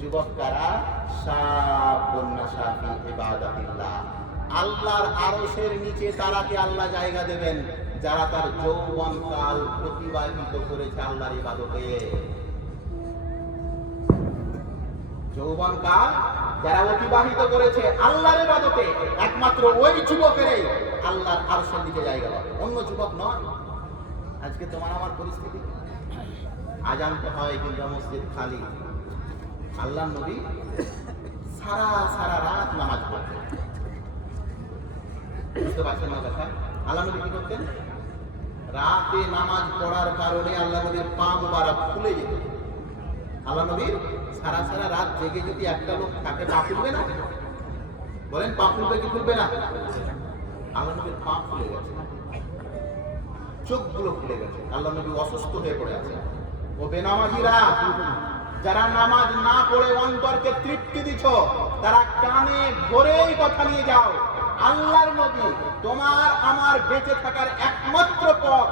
যুবক কারা? শাবুন নাশা ফি ইবাদাতিল্লাহ, আল্লাহর আরশের নিচে তারাকে আল্লাহ জায়গা দেবেন যারা তার যৌবন কাল অতিবাহিত করেছে আল্লাহর ইবাদতে। যৌবন কাল যারা অতিবাহিত করেছে আল্লাহর ইবাদতে, একমাত্র ওই যুবকেরই আল্লাহর আরশের নিচে জায়গা পাবে, অন্য যুবক নয়। আজকে তোমার আমার পরিস্থিতি, আজান তো হয় কিন্তু মসজিদ খালি। আল্লাহ নবী সারা রাত নামাজ পড়তেন। বুঝতে পারছেন না কথা? আল্লাহ নবী কি করতেন? রাতে নামাজ পড়ার কারণে আল্লাহ নবীর পা মুবারক ফুলে যেত। আল্লাহ নবীর সারা রাত জেগে যদি একটা লোক থাকে, পা ফুলবে না? বলেন, পা ফুলবে কি ফুলবে না? আল্লাহ নবীর পা ফুলে গেছে, চোখগুলো ফুলে গেছে, আল্লাহ নবী অসুস্থ হয়ে পড়ে আছে। ও বেনামাজিরা, যারা নামাজ না পড়ে অন্তরকে তৃপ্তি দিচ্ছ, তারা কানে ভরেই কথা নিয়ে যাও। আল্লাহর নবী তোমার আমার বেঁচে থাকার একমাত্র পথ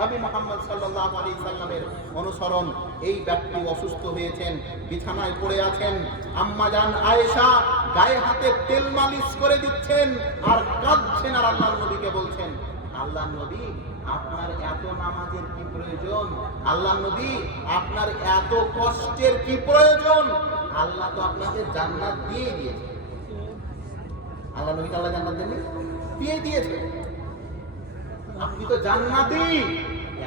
নবী মুহাম্মদ সাল্লাল্লাহু আলাইহি সাল্লামের অনুসরণ। এই ব্যক্তি অসুস্থ হয়েছেন, বিছানায় পড়ে আছেন, আম্মা জান আয়েশা গায়ে হাতে তেল মালিশ করে দিচ্ছেন আর কাঁদছেন, আর আল্লাহর নবীকে বলছেন, আল্লাহ নবী আপনার এত নামাজের কি প্রয়োজন? আল্লাহ নবী আপনার এত কষ্টের কি প্রয়োজন? আল্লাহ তো আপনাকে জান্নাত দিয়ে দিয়েছে। আল্লাহ নবীকে আল্লাহ জান্নাত দিয়ে দিয়েছে, আপনি তো জান্নাতি,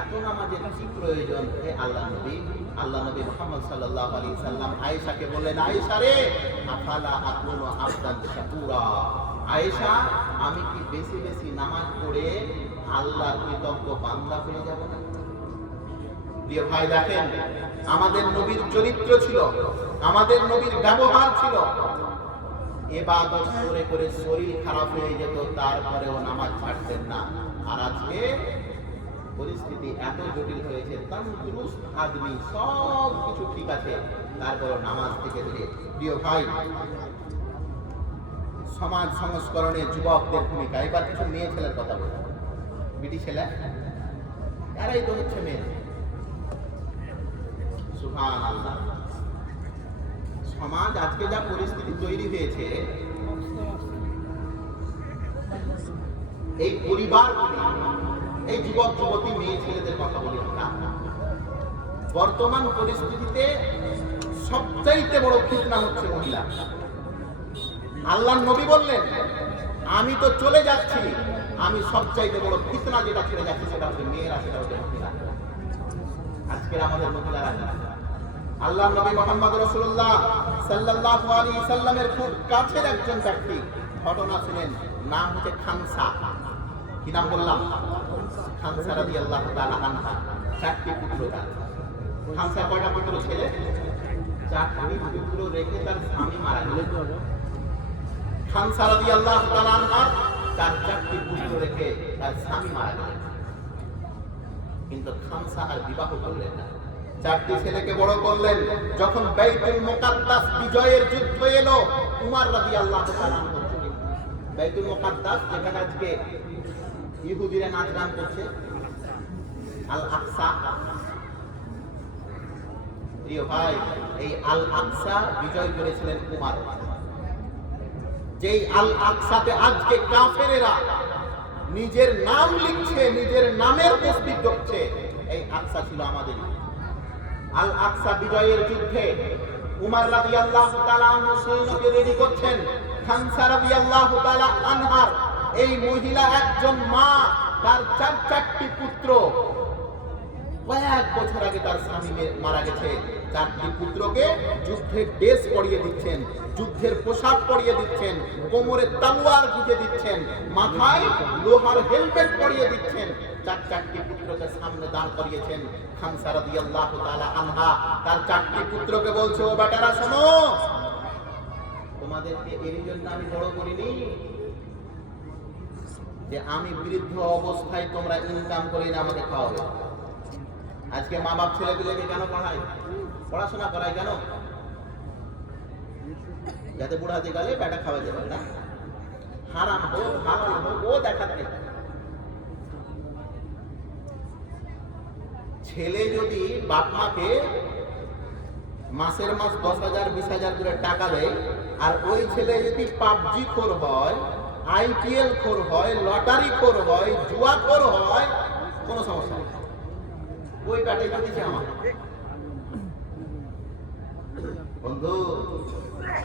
এত নামাজের কি প্রয়োজন? হে আল্লাহ নবী, আল্লাহ নবী মুহাম্মদ সাল্লাল্লাহু আলাইহি সাল্লাম আয়েশাকে বললেন, আয়েশা রে, আফালা আকুনু আবদান শাকুরা, আয়েশা আমি কি বেশি বেশি নামাজ পড়ে আল্লাহর কৃতজ্ঞ বান্দা হয়ে যাব না? প্রিয় ভাই, দেখেন আমাদের নবীর চরিত্র ছিল, আমাদের নবীর ব্যবহার ছিল, ইবাদত করে করে শরীর খারাপ হয়ে যেত, তারপরেও নামাজ ছাড়তেন না। আর আজকে পরিস্থিতি এত জটিল হয়েছে, তন্দুরুস্ত আদমি, সব কিছু ঠিক আছে, তারপরেও নামাজ থেকে দূরে। প্রিয় ভাই, সমাজ সংস্করণে যুবকদের ভূমিকা। এবার কিছু মেয়ে ছেলের কথা বলবো। বিটি ছেলে এরাই তো হচ্ছে মেয়ে। সুবহানাল্লাহ, সমাজ আজকে যা পরিস্থিতি তৈরি হয়েছে, এই পরিবার, এই যুবক যুবতী মেয়ে ছেলেদের কথা বলি আমরা, বর্তমান পরিস্থিতিতে সবচাইতে বড় ফিতনা হচ্ছে মহিলা। আল্লাহর নবী বললেন, আমি তো চলে যাচ্ছি, আমি সবচাইতে বড় ফিতনা যেটা ছেড়ে যাচ্ছি সেটা হচ্ছে মেয়েরা, সেটা হচ্ছে মহিলা। আজকের আমাদের মহিলারা, আল্লাহর নবী মুহাম্মদ রাসূলুল্লাহ সাল্লাল্লাহু আলাইহি সাল্লামের খুব কাছের একজন ব্যক্তি, ঘটনা শুনেন, নাম হচ্ছে খানসা। কি নাম বললাম? খানসা রাদিয়াল্লাহু তাআলা আনহা। 4টি পুত্র তার। খানসা কয়টা পুত্র ছেলে? 4টি পুত্র রেখে তার স্বামী মারা গেলেন। খানসা রাদিয়াল্লাহু তাআলা আনহা 4টি পুত্র রেখে তার স্বামী মারা গেলেন, কিন্তু খানসা আর বিবাহ করলেন না। 4টি ছেলেকে বড় করলেন। যখন বাইতুল মুকাদ্দাস বিজয়ের যুদ্ধ এলো, উমর রাদিয়াল্লাহু তাআলা আনহু, বাইতুল মুকাদ্দাস যেখানে আজকে ইহুদিরা নাচ গান করছে, আল আকসা। প্রিয় ভাই, এই আল আকসা বিজয় করেছিলেন উমর। যেই আল আকসাতে আজকে কাফেরেরা নিজের নাম লিখছে, নিজের নামের তসবিহ করছে, এই আকসা ছিল আমাদের। আল আকসা বিজয়ের যুদ্ধে উমর রাদিয়াল্লাহু তাআলা আনহু সৈন্যকে রেডি করছেন। খানসা রাদিয়াল্লাহু তাআলা আনহার এই মহিলা একজন মা, তার 4টি পুত্র, কয়েক বছর আগে তার স্বামী মারা গেছে। 4টি পুত্রকে যুদ্ধের ড্রেস পরিয়ে দিচ্ছেন, যুদ্ধের পোশাক পরিয়ে দিচ্ছেন, কোমরে তলোয়ার গুঁজে দিচ্ছেন, মাথায় লোহার হেলমেট পরিয়ে দিচ্ছেন। 4টি পুত্রকে সামনে দাঁড় করিয়েছেন। খানসা রাদিয়াল্লাহু তাআলা আনহা তার 4টি পুত্রকে বলছে, ও বেটারা শোনো, তোমাদেরকে এর জন্য আমি বড় করিনি যে আমি বৃদ্ধ অবস্থায় তোমরা ইনকাম করে না আমাকে খাওয়াবে। আজকে মা বাপ ছেলেগুলোকে কেন পড়ায়? পড়াশোনা করায় কেন? যাতে বুড়াতে গেলে বেটা খাওয়াতে পারে না, হারাম হোক হালাল হোক ও দেখাতে। ছেলে যদি বাপ মাকে মাসের মাস 10,000 20,000 করে টাকা দেয়, আর ওই ছেলে যদি পাবজি খোর হয়, IPL খোর হয়, লটারি খোর হয়, জুয়া খোর হয়, কোনো সমস্যা নেই, ওই ব্যাটাই দিচ্ছে আমার। বন্ধু,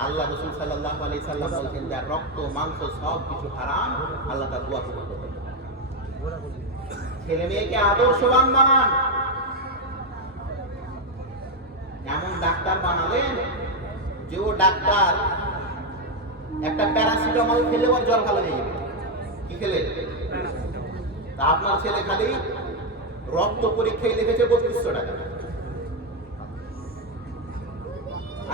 আল্লাহ রাসূল সাল্লাল্লাহু আলাইহি সাল্লাম বলেছেন, যার রক্ত মাংস সব কিছু হারাম, আল্লাহ তার দোয়া কবুল করবে। ছেলে মেয়েকে আদর্শবান বানান, এমন ডাক্তার বানালেন যে ও ডাক্তার একটা প্যারাসিটামল খেলে ওর জ্বর ভালো হয়ে যাবে। কি খেলে? তা আপনার ছেলে খালি রক্ত পরীক্ষায় লিখেছে 3200 টাকা,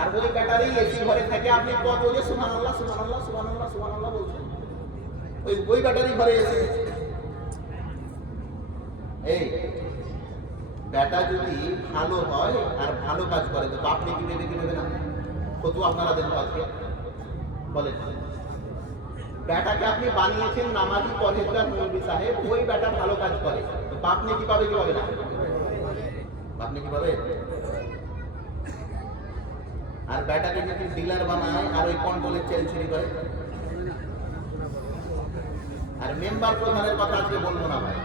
আর ওই ব্যাটারি এসি ঘরে থেকে আপনি কত যে সুবহানাল্লাহ সুবহানাল্লাহ সুবহানাল্লাহ সুবহানাল্লাহ বলছেন, ওই ব্যাটারি ঘরে এসে। এই ব্যাটা যদি ভালো হয় আর ভালো কাজ করে, তো আপনি কি নেবে কি নেবে না? কত আপনারা দেন আজকে বলেন, ব্যাটাকে আপনি বানিয়েছেন নামাজি পরহেজগার মৌলভী সাহেব, ওই ব্যাটা ভালো কাজ করে, তো বাপ নে কি পাবে কি পাবে না? বাপ নে কি পাবে? আর ব্যাটাকে যদি ডিলার বানায় আর ওই কন্ট্রোলের চেল চুরি করে, আর মেম্বার প্রধানের কথা আজকে বলবো না ভাই,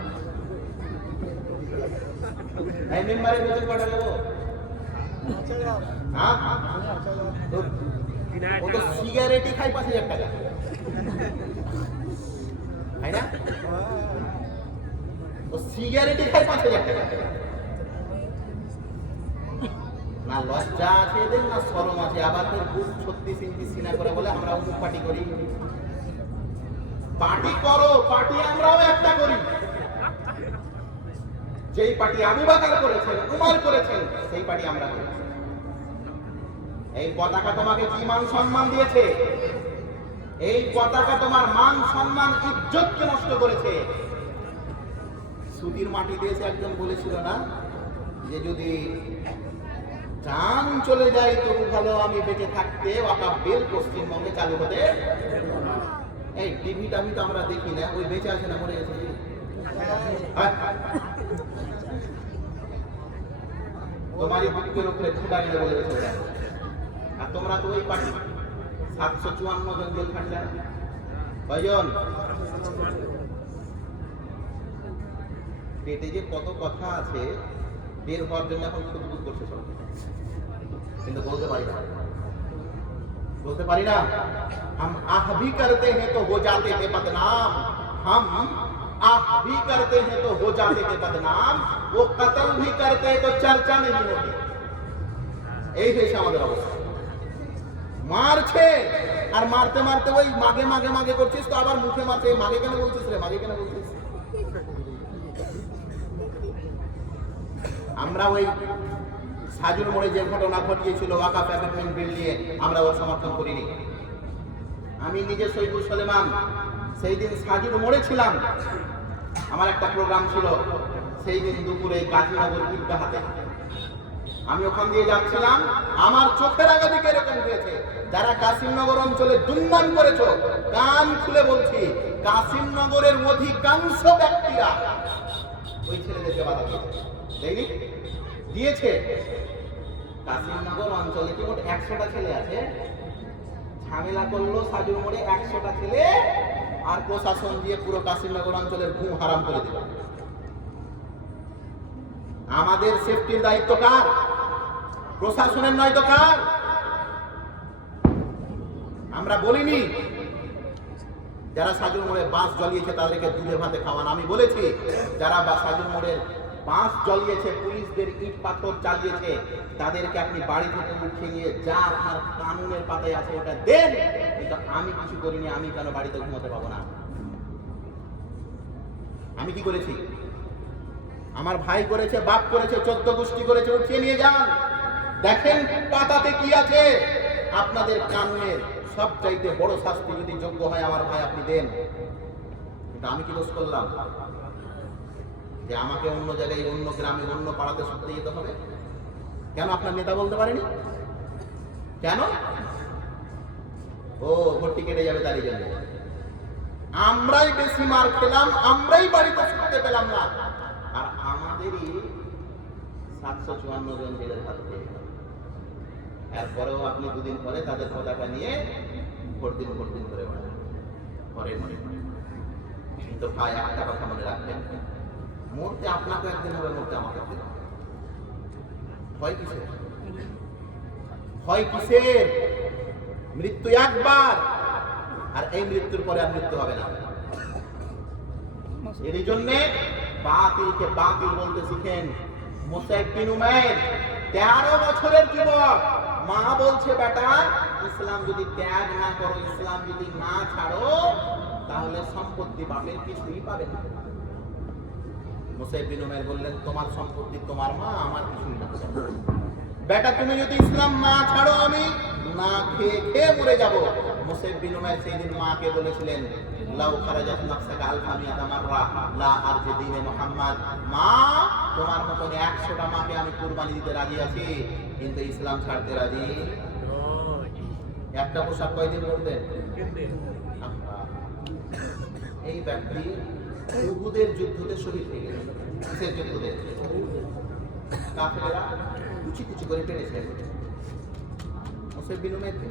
এই মেম্বারের বেতন কটা দেবো? ও তো সিগারেটই খাই 5,000 টাকা, তাই না? ও সিগারেটই খাই 5,000 টাকা। না লজ্জা আছে এদের, না শরম আছে, আবার তোর বুক 36 ইঞ্চি সিনা করে বলে আমরা অমুক পার্টি করি। পার্টি করো, পার্টি আমরাও একটা করি। যেই পার্টি আবু বকর করেছেন, উমর করেছেন, সেই পার্টি আমরা করি। এই পতাকা তোমাকে কি মান সম্মান দিয়েছে? এই পতাকা তোমার মান সম্মান ইজ্জতকে নষ্ট করেছে। সুতির মাটি দিয়েছে, একজন বলেছিল না যে যদি জান চলে যায় তবু ভালো আমি বেঁচে থাকতে ওয়াকাফ বিল পশ্চিমবঙ্গে চালু হতে। এই টিভিটা আমি তো আমরা দেখি না, ওই বেঁচে আছে না মরে গেছে? তোমারই বুকের উপরে খুঁড়া নিয়ে বলে গেছে ওরা। আর তোমরা তো ওই পার্টি 754 জন জেল খাটলে কয়জন? পেটে যে কত কথা আছে বের হওয়ার জন্য এখন খুদবুদ করছে সব, কিন্তু বলতে পারি না, বলতে পারি না। हम आह भी करते हैं तो हो जाते हैं बदनाम, हम आह भी करते हैं तो हो जाते हैं बदनाम, वो कत्ल भी करते हैं तो चर्चा नहीं होती। এই হয়েছে আমাদের অবস্থা। মারছে আর মারতে মারতে ওই মাগে মাগে মাগে করছিস, তো আবার মুখে মারছে, মাগে কেন বলছিস রে, মাগে কেন বলছিস? আমরা ওই সাজুর মোড়ে যে ঘটনা ঘটিয়েছিল ওয়াকাফ অ্যামেন্ডমেন্ট বিল নিয়ে, আমরা ওর সমর্থন করিনি। আমি নিজে শহীদুল সুলেমান সেই দিন সাজুর মোড়ে ছিলাম, আমার একটা প্রোগ্রাম ছিল সেই দিন দুপুরে গাজীনগর ঈদগাহতে। আমি ওখান দিয়ে যাচ্ছিলাম, আমার চোখের আগে দিকে এরকম হয়েছে, যারা কাসিমনগর অঞ্চলে দুর্নাম করেছো, কান খুলে বলছি, কাসিমনগরের অধিকাংশ ব্যক্তিরা ওই ছেলেদেরকে বাধা দিয়েছে। দেখি দিয়েছে। কাসিমনগর অঞ্চলে কি মোট 100টা ছেলে আছে, ঝামেলা করলো সাজুর মোড়ে 100টা ছেলে, আর প্রশাসন দিয়ে পুরো কাসিমনগর অঞ্চলের ঘুম হারাম করে দিল। আমাদের সেফটির দায়িত্ব কার? প্রশাসনের নয় তো কার? আমরা বলিনি যারা সাজুর মোড়ে বাস জ্বলিয়েছে তাদেরকে দুধে ভাতে খাওয়ান। আমি বলেছি যারা সাজুর মোড়ের বাস জ্বলিয়েছে, পুলিশদের ইট পাথর চালিয়েছে, তাদেরকে আপনি বাড়ি থেকে উঠিয়ে নিয়ে যা আপনার কানুনের পাতায় আছে ওটা দেন। কিন্তু আমি কিছু করিনি, আমি কেন বাড়িতে ঘুমাতে পাবো না? আমি কি করেছি? আমার ভাই করেছে, বাপ করেছে, 14 গোষ্ঠী করেছে, উঠিয়ে নিয়ে যান, দেখেন পাতাতে কি আছে। আপনাদের কানুনের সবচাইতে বড় শাস্তি যদি যোগ্য হয় আমার ভাই আপনি দেন। কিন্তু আমি কি দোষ করলাম যে আমাকে অন্য জায়গায়, অন্য গ্রামে, অন্য পাড়াতে সত্যি যেতে হবে? কেন আপনার নেতা বলতে পারেনি? কেন? ও ভর্তি কেটে যাবে তারই জন্য। আমরাই বেশি মার খেলাম, আমরাই বাড়িতে শুনতে পেলাম না, আর আমাদেরই 754 জন জেলের হাত পেয়ে গেল। এরপরেও আপনি দুদিন পরে তাদের পতাকা নিয়ে ভোট দিন করে বেড়ান। কিন্তু ভাই একটা কথা মনে রাখবেন, মরতে আপনাকে একদিন হবে, মরতে আমাকে একদিন হবে। ভয় কিসের? মৃত্যু একবার, আর এই মৃত্যুর পরে আর মৃত্যু হবে না। এই জন্যে বাতিলকে বাতিল বলতে শিখেন। মুসাইব বিন উমাইর 13 বছরের যুবক, মা বলছে বেটা ইসলাম যদি ত্যাগ না করো, ইসলাম যদি না ছাড়ো, তাহলে সম্পত্তি বাপের কিছুই পাবে না। মুসাইব বিন উমাইর বললেন তোমার সম্পত্তি তোমার মা, আমার কিছুই না। বেটা তুমি যদি ইসলাম না ছাড়ো আমি না খেয়ে মরে যাব। মুসাইব বিন উমাইর সেই দিন মাকে বলেছিলেন লাউ খারাজাত নাফসাকা আলফামিয়াতা মাররা লা আরজি দীনে মুহাম্মদ, মা তোমার মতন 100টা মাকে আমি কুরবানি দিতে রাজি আছি, কিন্তু ইসলাম ছাড়তে রাজি নই। একটা পোশাক কয়দিন পরবেন? এই ব্যক্তি উহুদের যুদ্ধতে শহীদ হয়ে গেল। কিসের যুদ্ধতে? কাফেররা কুচি কুচি করে পেরেছে মুসাইব বিন উমাইরকে।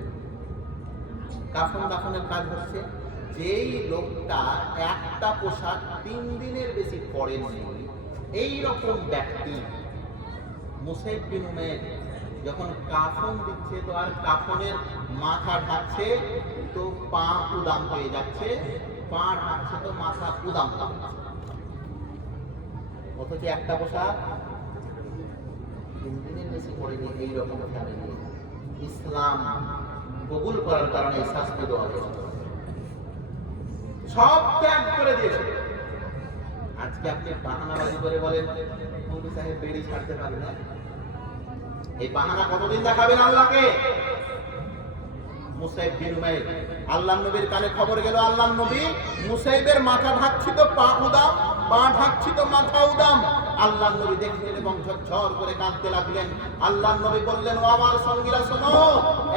কাফন দাফনের কাজ হচ্ছে, যেই লোকটা একটা পোশাক 3 দিনের বেশি পরেনি, এই রকম ব্যক্তি মুসাইব বিন উমাইর যখন কাফন দিচ্ছে, তো আর কাফনের মাথা ঢাকছে তো পা উদাম হয়ে যাচ্ছে, পা ঢাকছে তো মাথা উদাম হয়ে যাচ্ছে। অথচ একটা পোশাক 3 দিনের বেশি পরেনি, এইরকম ফ্যামিলি ইসলাম কবুল করার কারণে শাস্তি দেওয়া হয়েছে, সব ত্যাগ করে দিয়েছে। আজকে আপনি বাহানাবাজি করে বলেন মৌলভী সাহেব বেড়ি ছাড়তে পারবে না, এই বাহানা কতদিন দেখাবেন আল্লাহকে? মুসাইব বিন উমাইর, আল্লাহর নবীর কানে খবর গেল আল্লাহর নবী মুসাইবের মাথা ঢাকছি তো পা উদাম, পা ঢাকছি তো মাথা উদাম। আল্লাহর নবী দেখলেন এবং ঝরঝর করে কাঁদতে লাগলেন। আল্লাহর নবী বললেন ও আমার সঙ্গীরা শোনো,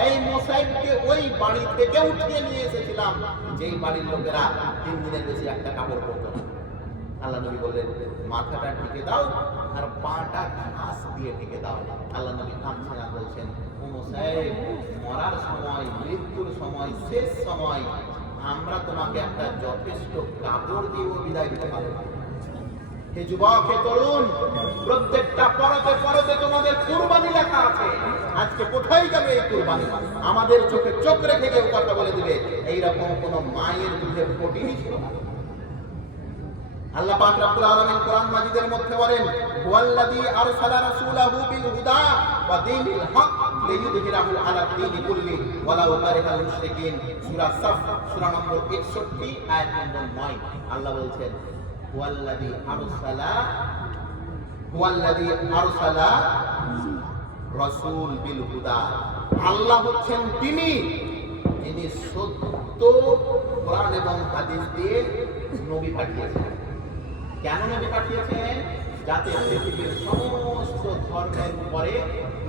এই মুসাইবকে ওই বাড়ি থেকে উঠিয়ে নিয়ে এসেছিলাম যেই বাড়ির লোকেরা 3 দিনের বেশি একটা কাপড় পরতো না। আল্লাহ নবী বললেন মাথাটা ঢেকে দাও আর পাটা ঘাস দিয়ে ঢেকে দাও। আল্লাহ নবী কাঁদছেন আর বলছেন ও মুসাইব, মরার সময়, মৃত্যুর সময়, শেষ সময় আমরা তোমাকে একটা যথেষ্ট কাপড় দিয়ে বিদায় দিতে পারবো না। হে যুবক, হে তরুণ, প্রত্যেকটা পরতে পরতে তোমাদের কুরবানি লেখা আছে। আজকে কোথায় যাবে এই কুরবানি? আমাদের চোখে চোখ রেখে কেউ কথা বলে দিবে এইরকম কোন মায়ের দুধে প্রোটিনই ছিল না। আল্লাহ পাক রব্বুল আলামিন কোরআন মাজিদের মধ্যে বলেন হুয়াল্লাযী আরসালা রাসূলাহু বিল হুদা ওয়া দীনিল হক লিইয়ুযহিরাহু আলা দ্বীনি কুল্লি ওয়ালাউ কারিহাল মুশরিকিন। সূরা সাফ সূরা নম্বর 61 আয়াত নম্বর 9। আল্লাহ বলছেন হুয়াল্লাযী আরসালা রাসূল বিল হুদা। আল্লাহ হচ্ছেন তিনি যিনি সত্য কোরআন এবং হাদিস দিয়ে নবী পাঠিয়েছেন। কেন নবী পাঠিয়েছেন? যাতে পৃথিবীর সমস্ত ধর্মের উপরে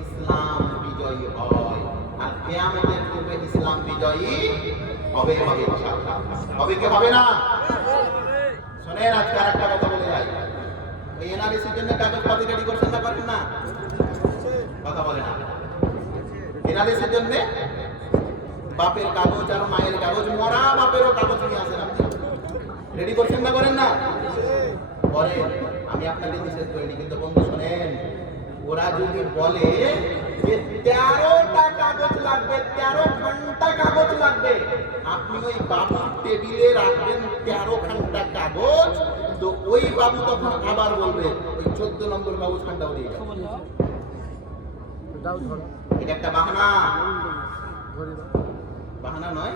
ইসলাম বিজয়ী হয়, আর কিয়ামতের পূর্বে ইসলাম বিজয়ী হবে ইনশাআল্লাহ। হবে কি হবে না? শুনেন আজকে আরেকটা কথা বলে যাই। এই এনআরসির জন্য কাগজপত্র রেডি করছেন না, করেন না? কথা বলে না। এনআরসির জন্য বাপের কাগজ আর মায়ের কাগজ, মরা বাপেরও কাগজ নিয়ে আসেন, আপনি রেডি করছেন না, করেন না? করেন, আমি আপনাকে নিষেধ করিনি। কিন্তু বন্ধু শোনেন, ওরা যদি বলে যে 13টা কাগজ লাগবে, 13 ঘন্টা কাগজ লাগবে, আপনি ওই বাবুর টেবিলে রাখবেন 13 ঘন্টা কাগজ, তো ওই বাবু তখন আবার বলবে ওই 14 নম্বর কাগজ খানটা উড়িয়ে যাবে। এটা একটা বাহানা, বাহানা নয়।